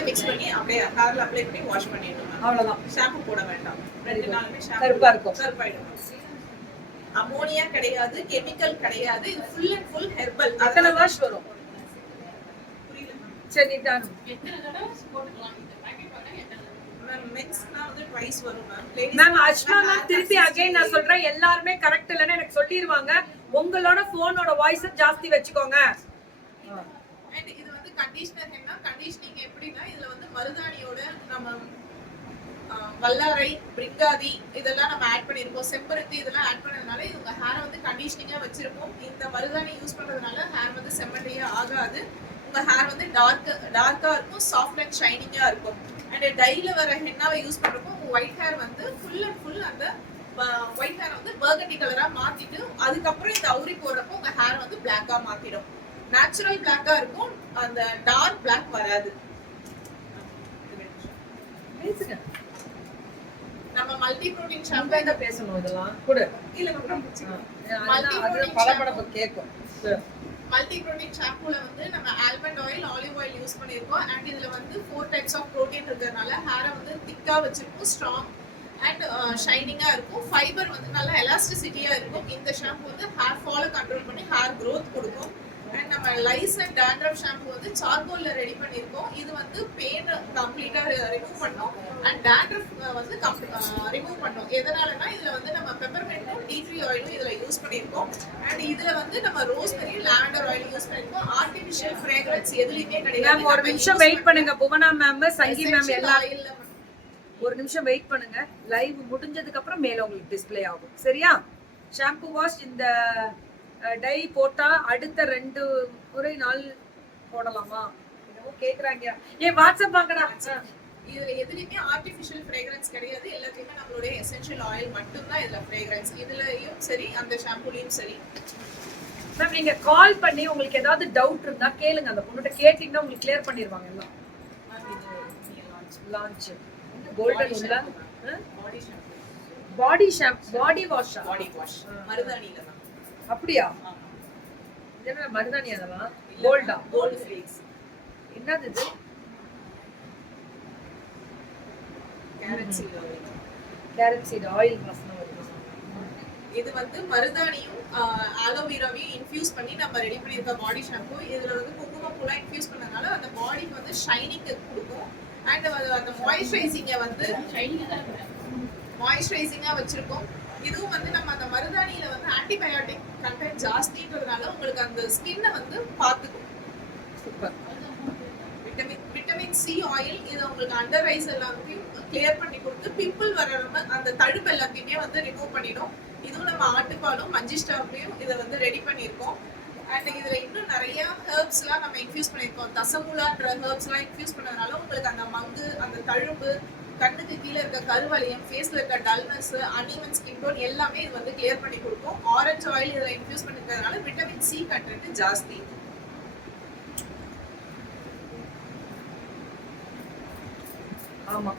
தண்ணியில மிக்ஸ் பண்ணி அப்படியே ஹேர்ல அப்ளை பண்ணி வாஷ் பண்ணிடணும். அவ்வளவுதான். ஷாம்பு போட வேண்டாம். 2 நாளுமே ஷாம்பு கருப்பா இருக்கும். கருப்பாயிடும். அமோனியா கிடையாது, கெமிக்கல் கிடையாது. இது ஃபுல் அண்ட் ஃபுல் ஹெர்பல். எத்தனை வாஷ் வரும்? புரியல சரி டன். எத்தனை தடவை போட்டுக்கலாம் இந்த பாக்கெட் வாங்க எத்தனை மேம்? மென்ஸ்னா வந்து ட்வைஸ் வரும் மேம். மேம் அஷ்மா மேம் திருப்பி அகைன் நான் சொல்றேன், எல்லாருமே கரெக்ட் இல்லன்னு எனக்கு சொல்லிடுவாங்க. உங்களோட போனோட வாய்ஸ் ஜாஸ்தி வச்சுக்கோங்க. அண்ட் இது வந்து கண்டிஷனர் ஹென்னா. கண்டிஷனிங் எப்படின்னா இதுல வந்து மருதாணியோட நம்ம வல்லாரை, பிரிங்காதி இதெல்லாம் நம்ம ஆட் பண்ணிருக்கோம். செம்பருத்தி இதெல்லாம் ஆட் பண்ணதுனால இது உங்க ஹேரை வந்து கண்டிஷனிங்கா வச்சிருக்கோம். இந்த மருதாணி யூஸ் பண்றதுனால ஹேர் வந்து செம்மட்டியா ஆகாது. உங்க ஹேர் வந்து டார்க்கா இருக்கும், சாஃப்ட் அண்ட் ஷைனிங்கா இருக்கும். அண்ட் டைல வர ஹென்னாவை யூஸ் பண்றப்போ உங்க ஒயிட் ஹேர் வந்து ஃபுல் அண்ட் ஃபுல் அந்த ஒயிட் ஹேர் வந்து பர்கண்டி கலரா மாத்திட்டு அதுக்கப்புறம் இந்த அவுரி போடுறப்போ உங்க ஹேர் வந்து பிளாக்கா மாத்திடும். நேச்சுரல் பிளாக்கா இருக்கும், அந்த டார்க் பிளாக் வராது. பேசுங்க. நம்ம மல்டி புரோட்டீன் ஷாம்பு என்ன பேசணும் இதெல்லாம் கூட இல்ல மேம். அது பலபடப்பு கேக்கும். மல்டி புரோட்டீன் ஷாம்புல வந்து நம்ம almond oil, olive oil use பண்ணிருக்கோம். அண்ட் இதுல வந்து 4 டைப்ஸ் ஆஃப் புரோட்டீன் இருக்கிறதுனால ஹேரை வந்து திக்கா வச்சிருக்கும், ஸ்ட்ராங் அண்ட் ஷைனிங்கா இருக்கும். ஃபைபர் வந்து நல்லா எலாஸ்டிசிட்டியா இருக்கும். இந்த ஷாம்பு வந்து ஹேர் ஃபாலை கண்ட்ரோல் பண்ணி ஹேர் க்ரோத் கொடுக்கும். அண்ட் நம்ம லைஸ் அண்ட் டாண்ட்ரஃப் ஷாம்பு வந்து சார்கோல்ல ரெடி பண்ணிருக்கோம். இது வந்து பெயின் கம்ப்ளீட்டா ரிமூவ் பண்ணும் அண்ட் டாண்ட்ரஃப் வந்து ரிமூவ் பண்ணும். எதனாலனா இதுல வந்து நம்ம பெப்பர்மென்ட்டும் டீ ட்ரீ ஆயிலும் இதுல யூஸ் பண்ணிருக்கோம். அண்ட் இதுல வந்து நம்ம ரோஸ்மெரி, லாவெண்டர் ஆயில் யூஸ் பண்ணிருக்கோம். ஆர்டிஃபிஷியல் ஃப்ரேக்ரன்ஸ் எதுலயுமே கிடையாது. மேம் ஒரு நிமிஷம் வெயிட் பண்ணுங்க. புவனா மேம், சங்கி மேம் எல்லாம் ஒரு நிமிஷம் வெயிட் பண்ணுங்க. லைவ் முடிஞ்சதுக்கு அப்புறம் மேல உங்களுக்கு டிஸ்ப்ளே ஆகும். சரியா? ஷாம்பு வாஷ் இந்த டை போட்டா அடுத்த 2 முறை நாள் போடலாமா? என்னமோ கேக்குறாங்க. ஏ வாட்ஸ்அப் வாங்கடா. இதுல எதுலயுமே ஆர்டிஃபிஷியல் ஃப்ரேக்ரன்ஸ் கிடையாது. எல்லாத்தையுமே நம்மளுடைய எசென்ஷியல் ஆயில் மட்டும் தான் இதுல ஃப்ரேக்ரன்ஸ். இதுலயும் சரி, அந்த ஷாம்புலயும் சரி. மேம் நீங்க கால் பண்ணி உங்களுக்கு ஏதாவது டவுட் இருந்தா கேளுங்க. அந்த பொண்ணுகிட்ட கேட்டீங்கன்னா உங்களுக்கு கிளியர் பண்ணிடுவாங்க எல்லாம். லான்ச் கோல்டன் உள்ள பாடி ஷாம்பு, பாடி வாஷ், மருதாணில தான். அப்படியா? என்ன மருதாணி அதெல்லாம்? கோல்டா? Gold flakes. என்னது இது? கேரட் சீட் ஆயில் வாசனை வருது. இது வந்து மருதாணியும் ஆலோவேராவையும் இன்ஃபியூஸ் பண்ணி நம்ம ரெடி பண்ணிருக்க பாடி ஷாம்பு. இதுல வந்து குங்குமப்பூலாம் இன்ஃபியூஸ் பண்ணனால அந்த பாடிக்கு வந்து ஷைனிங் கொடுக்கும். அண்ட் அந்த மாய்ஸ்சரைசிங்கை வந்து மாய்ஸ்சரைசிங்கா வச்சிருக்கோம். இதுவும் வந்து நம்ம அந்த மருதாணியில வந்து ஆன்டிபயோட்டிக் கண்டென்ட் ஜாஸ்தின்றதுனால உங்களுக்கு அந்த ஸ்கின்னை வந்து பார்த்துக்கும். சூப்பர். விட்டமின் சி ஆயில் இது உங்களுக்கு அண்டர் ஐஸ் எல்லாத்தையும் கிளியர் பண்ணி கொடுத்து பிம்பிள் வராம அந்த தழுப்பு எல்லாத்தையுமே வந்து ரிமூவ் பண்ணிடும். இதுவும் நம்ம ஆட்டுப்பாலும் மஞ்சிஸ்டாப்லயும் இதை வந்து ரெடி பண்ணியிருக்கோம். அண்ட் இதுல இன்னும் நிறைய ஹெர்ப்ஸ்லாம் நம்ம இன்ஃபியூஸ் பண்ணியிருக்கோம். தசமுலான்ற ஹெர்ப்ஸ்லாம் இன்ஃபியூஸ் பண்ணதுனால உங்களுக்கு அந்த மங்கு, அந்த தழும்பு, கண்ணுக்கு கீழே இருக்க கருவளையம், ஃபேஸ்ல இருக்க டல்னஸ், அன்ஈவன் ஸ்கின் டோன் எல்லாமே இது வந்து கிளியர் பண்ணி கொடுக்கும். ஆரஞ்சு ஆயில் இதில் இன்ஃபியூஸ் பண்ணிருக்கிறதுனால விட்டமின் சி கண்டென்ட் ஜாஸ்தி. ஆமா.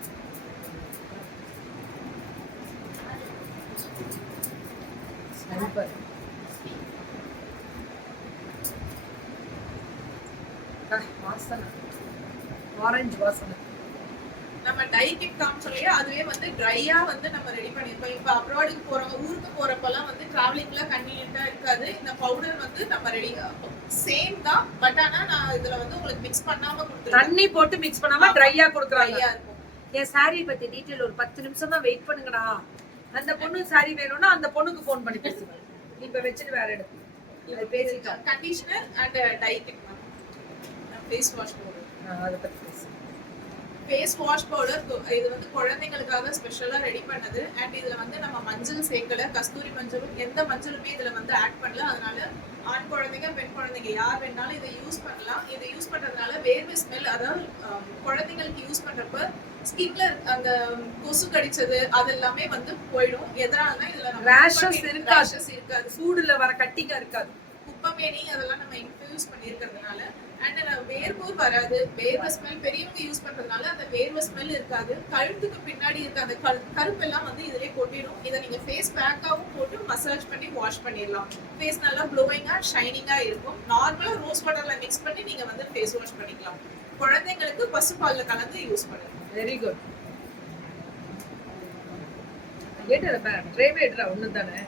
சூப்பர். வாசனை ஆரஞ்சு வாசனை. நம்ம டை கிட் காமிச்சோம்லையே அதுவே வந்து ட்ரையா வந்து நம்ம ரெடி பண்ணிருக்கோம். இப்போ அப்ராடுக்கு போறவங்க, ஊருக்கு போறப்பெல்லாம் வந்து டிராவலிங்ல கன்வீனியன்ட்டா இருக்காது. இந்த பவுடர் வந்து நம்ம ரெடி சேம் தான். பட் ஆனா நான் இதுல வந்து உங்களுக்கு மிக்ஸ் பண்ணாம கொடுத்துருக்கேன். தண்ணி போட்டு மிக்ஸ் பண்ணாம ட்ரையா கொடுக்குறாங்க. ட்ரையா இருக்கும். என் சாரி பத்தி டீடைல் ஒரு 10 நிமிஷம் தான் வெயிட் பண்ணுங்கடா. அந்த பொண்ணு சாரி வேணும்னா அந்த பொண்ணுக்கு ஃபோன் பண்ணி பேசுங்க. இப்ப வெச்சிட்டு வேற எடுத்து அது பேசிட்டோம். Conditioner and dye kit ma'am. Face wash powder. அத பத்தி பேசு. ஃபேஸ் வாஷ் பவுடர் இது வந்து குழந்தைகளுக்காக ஸ்பெஷலா ரெடி பண்ணது. அண்ட் இதுல வந்து நம்ம மஞ்சள் சேர்க்கல, கஸ்தூரி மஞ்சளும் எந்த மஞ்சளுமே இதுல வந்து ஆட் பண்ணல. அதனால ஆண் குழந்தைங்க, பெண் குழந்தைங்க யார் வேணாலும் இதை யூஸ் பண்ணலாம். இதை யூஸ் பண்றதுனால வேர்வை ஸ்மெல், அதாவது குழந்தைங்களுக்கு யூஸ் பண்றப்ப ஸ்கின்ல அந்த கொசு கடிச்சது அதெல்லாமே வந்து போயிடும். எதனாலனா இதுல ரேஷஸ் இருக்காது, சூடுல வர கட்டிங்க இருக்காது, குப்பமேனி அதெல்லாம் நம்ம இன்ஃபியூஸ் பண்ணியிருக்கிறதுனால. அண்ட் வேர்வை வராது, வேர்வை ஸ்மெல் பெரியவங்க யூஸ் பண்றதுனால அந்த வேர்வை ஸ்மெல் இருக்காது. கழுத்துக்கு பின்னாடி இருக்க அந்த கருப்பெல்லாம் வந்து இதுலயே கொட்டிடும். இதை நீங்க ஃபேஸ் பேக்காவும் போட்டு மசாஜ் பண்ணி வாஷ் பண்ணிடலாம். ஃபேஸ் நல்லா க்ளோயிங்கா ஷைனிங்கா இருக்கும். நார்மலா ரோஸ் வாட்டர்ல மிக்ஸ் பண்ணி நீங்க வந்து ஃபேஸ் வாஷ் பண்ணிக்கலாம். குழந்தைங்களுக்கு பசுப்பால்ல கலந்து யூஸ் பண்ணுங்க. Very good. ஏட்டா ட்ரேவே எடுறா ஒண்ணு தானே.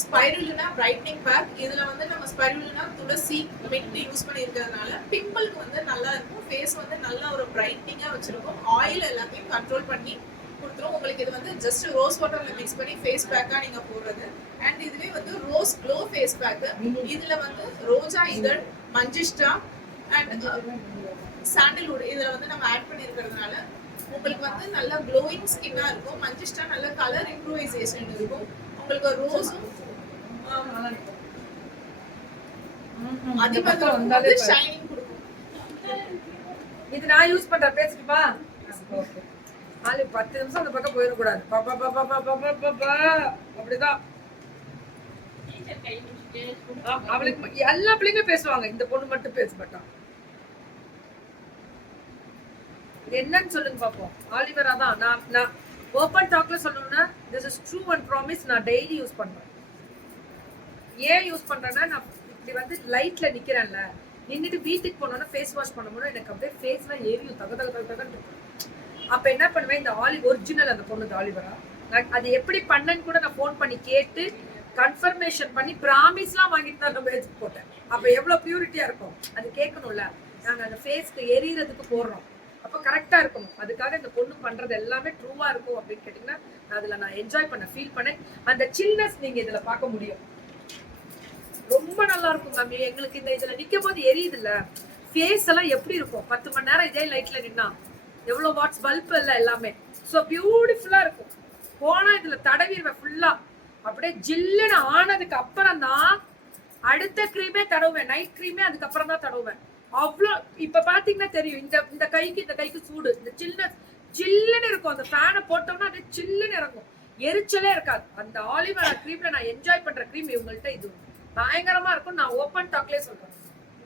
Spirulina brightening pack. இதுல வந்து நம்ம ஸ்பைருலினா துளசி மின்ட் யூஸ் பண்ணி இருக்கிறதுனால பிம்பிளுக்கு வந்து நல்லா இருக்கும். ஃபேஸ் வந்து நல்ல ஒரு பிரைட்னிங்கா வச்சிருக்கும். ஆயில் எல்லாத்தையும் கண்ட்ரோல் பண்ணி கொடுத்துரும். உங்களுக்கு இது வந்து ஜஸ்ட் ரோஸ் வாட்டர்ல மிக்ஸ் பண்ணி ஃபேஸ் பேக்கா நீங்க போடுறது. அண்ட் இதுவே வந்து ரோஸ் க்ளோ ஃபேஸ் பேக். இதுல வந்து ரோஜா இதழ், மஞ்சிஷ்டா அண்ட் சாண்டல்வுட் இதுல வந்து நம்ம ஆட் பண்ணி இருக்கிறதுனால உங்களுக்கு வந்து நல்ல க்ளோயிங் ஸ்கின்னா இருக்கும். மஞ்சிஷ்டா நல்ல கலர் இம்ப்ரூவைசேஷன் இருக்கும். உங்களுக்கு ரோஸும் அதிபதி வந்து ஷைனிங் கொடுக்கும். இது நான் யூஸ் பண்ற பேசிட்டுமா. ஓகே. ஆளு 10 நிமிஷம் அந்த பக்கம் போயிட கூடாது. அப்படிதான். அவளுக்கு எல்லா பிள்ளைங்க பேசுவாங்க, இந்த பொண்ணு மட்டும் பேச மாட்டான். என்னன்னு சொல்லுங்க பாப்போம். ஆலிவரா தான் நான் ஓபன் டாக்ல சொல்லணும்னா this is true and promise. நான் டெய்லி யூஸ் பண்றேன். ஏன் யூஸ் பண்றேன்னா நான் இப்படி வந்து லைட்ல நிக்கிறேன்ல, நின்னுட்டு வீட்டுக்கு போனோம்னா ஃபேஸ் வாஷ் பண்ணும்போது எனக்கு அப்படியே ஃபேஸ்லாம் எரியும், தக தக தக தகன்னு இருக்கும். அப்ப என்ன பண்ணுவேன், இந்த ஒரிஜினல் அந்த பொண்ணு ஆலிவரா அது எப்படி பண்ணன்னு கூட நான் ஃபோன் பண்ணி கேட்டு கன்ஃபர்மேஷன் பண்ணி ப்ராமிஸ்லாம் வாங்கிட்டு தான் நம்ம ஏஜ் போட்டேன். அப்ப எவ்வளவு பியூரிட்டியா இருக்கும் அது கேட்கணும்ல. நாங்க அந்த ஃபேஸ்க்கு எரியறதுக்கு போடுறோம், அப்ப கரெக்டா இருக்கணும். அதுக்காக இந்த பொண்ணு பண்றது எல்லாமே ட்ரூவா இருக்கும் அப்படின்னு கேட்டீங்கன்னா அதுல நான் என்ஜாய் பண்ண ஃபீல் பண்ணேன். அந்த சில்னஸ் நீங்க இதுல பார்க்க முடியும். ரொம்ப நல்லா இருக்கும் மேம். எங்களுக்கு இந்த இதுல நிக்கும் போது எரியுது இல்ல, ஃபேஸ் எல்லாம் எப்படி இருக்கும் 10 மணி நேரம் இதே லைட்ல நின்னா எவ்வளவு வாட்ஸ் பல்ப் இல்ல எல்லாமே. சோ பியூட்டிஃபுல்லா இருக்கும். போனா இதுல தடவிடுவேன் ஃபுல்லா. அப்படியே ஜில்லுன்னு ஆனதுக்கு அப்புறம் தான் அடுத்த கிரீமே தடவுவேன். நைட் கிரீமே அதுக்கப்புறம் தான் தடவுவேன். அவ்வளோ இப்ப பாத்தீங்கன்னா தெரியும், இந்த கைக்கு சூடு, இந்த சில்லுன்னு இருக்கும். அந்த ஃபேனை போட்டோம்னா அது சில்லுன்னு இறங்கும், எரிச்சலே இருக்காது. அந்த ஆலிவரா கிரீம்ல நான் என்ஜாய் பண்ற கிரீம் இவங்கள்ட்ட இது பயங்கரமா இருக்கும். நான் ஓபன் டாக்லயே சொல்றேன்.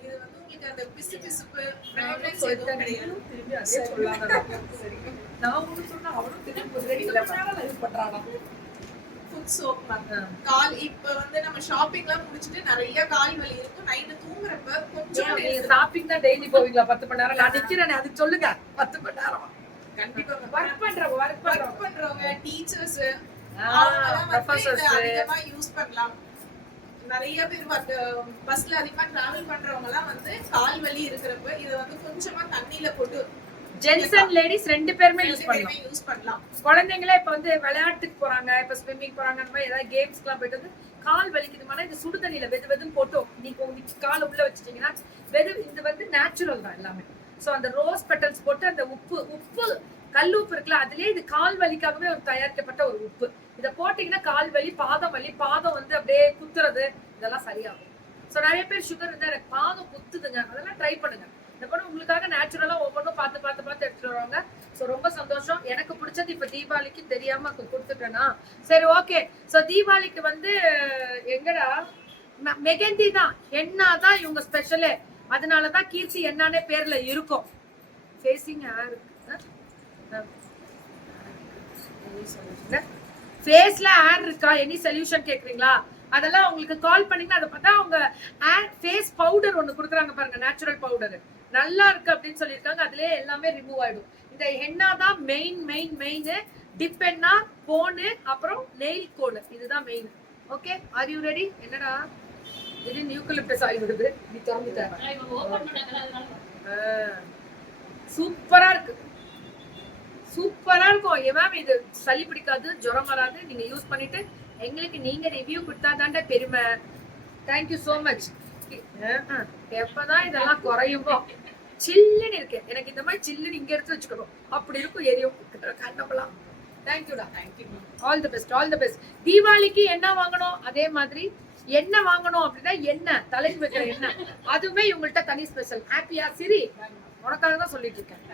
இது வந்து உங்களுக்கு அந்த பிசுபிசுப்பு ஃப்ராக்ரன்ஸ் எதுவும் கிடையாது. திரும்பி அதே சொல்லாத. சரி, நான் ஒண்ணு சொன்னா அவனும் திரும்பி 2 மணி நேரம் லைவ் பண்றானா. ஃபுட் சோப் கால் இப்ப வந்து நம்ம ஷாப்பிங்லாம் முடிச்சிட்டு நிறைய கால் வலி இருக்கும். நைட் தூங்குறப்ப கொஞ்சம் நீங்க ஷாப்பிங் தான் டெய்லி போவீங்களா 10 மணி நேரம்? நான் நிக்கிறேனே அது சொல்லுங்க. 10 மணி நேரம் கண்டிப்பா வர்க் பண்றவங்க டீச்சர்ஸ் ப்ரொஃபசர்ஸ் அதிகமா யூஸ் பண்ணலாம். நிறைய பேர் பஸ்ல அதிகமா டிராவல் பண்றவங்க எல்லாம் வந்து கால் வலி இருக்கிறப்ப இத வந்து கொஞ்சமா தண்ணியில போட்டு ஜென்ஸ் அண்ட் லேடிஸ் 2 பேருமே யூஸ் பண்ணலாம். குழந்தைங்களே இப்ப வந்து விளையாட்டுக்கு போறாங்க, இப்ப ஸ்விம்மிங் போறாங்க, அந்த மாதிரி ஏதாவது கேம்ஸ்க்குலாம் போயிட்டு வந்து கால் வலிக்குதுமான இந்த சுடு தண்ணியில வெதுன்னு போட்டு நீங்க காலை உள்ள வச்சுட்டீங்கன்னா இது வந்து நேச்சுரல் தான் எல்லாமே. சோ அந்த ரோஸ் பெட்டல்ஸ் போட்டு அந்த உப்பு கல் உப்பு இருக்குல்ல, அதுலயே இது கால் வலிக்காகவே ஒரு தயாரிக்கப்பட்ட ஒரு உப்பு. இத போட்டீங்கன்னா கால் வலி, பாதம் வந்து அப்படியே குத்துறது இதெல்லாம் சரியாகும். சோ நிறைய பேர் சுகர் இருந்தா எனக்கு பாதம் குத்துதுங்க, அதெல்லாம் ட்ரை பண்ணுங்க. இந்த பொண்ணு உங்களுக்காக நேச்சுரலா ஒவ்வொன்றும் பார்த்து எடுத்துட்டு வருவாங்க. சோ ரொம்ப சந்தோஷம். எனக்கு பிடிச்சது இப்ப தீபாவளிக்கு தெரியாம கொடுத்துட்டேனா. சரி, ஓகே. சோ தீபாவளிக்கு வந்து எங்கடா மெகந்தி தான், ஹென்னா தான் இவங்க ஸ்பெஷலே. அதனாலதான் கீர்த்தி என்னன்னே பேர்ல இருக்கும். ஃபேஸிங் ஹேர் ஃபேஸ்ல ஹேர் இருக்கா, எனி சொல்யூஷன் கேக்குறீங்களா? அதெல்லாம் உங்களுக்கு கால் பண்ணீங்கன்னா அதை பார்த்தா அவங்க ஃபேஸ் பவுடர் ஒன்னு கொடுக்குறாங்க பாருங்க, நேச்சுரல் பவுடர் நல்லா இருக்கு அப்படின்னு சொல்லியிருக்காங்க. அதுலயே எல்லாமே ரிமூவ் ஆயிடும். இந்த ஹென்னா தான் மெயின் டிப் ஹென்னா, கோனு, அப்புறம் நெயில் கோனு, இதுதான் main. Okay, are you ready? என்னடா இது யூக்கலிப்டஸ் ஆயில் விடுது, நீ திறந்துட்ட. சூப்பரா இருக்கு, சூப்பரா இருக்கும். மேம் இது சளி பிடிக்காது, ஜுரம் வராது. நீங்க யூஸ் பண்ணிட்டு எங்களுக்கு நீங்க ரிவ்யூ கொடுத்தா தாண்டா பெருமை. Thank you so much. எப்பதான் இதெல்லாம் குறையுமோ சில்லுன்னு இருக்கு. எனக்கு இந்த மாதிரி சில்லுன்னு இங்க எடுத்து வச்சுக்கணும், அப்படி இருக்கும் எரியும் கண்ணப்பலாம். தேங்க்யூடா, தேங்க்யூ. All the best. தீபாவளிக்கு என்ன வாங்கணும், அதே மாதிரி என்ன வாங்கணும் அப்படின்னா என்ன தலைக்கு வைக்கிற என்ன, அதுவுமே இவங்கள்ட்ட தனி ஸ்பெஷல். ஹாப்பியா சிரி, உனக்காக தான் சொல்லிட்டு இருக்கேன்.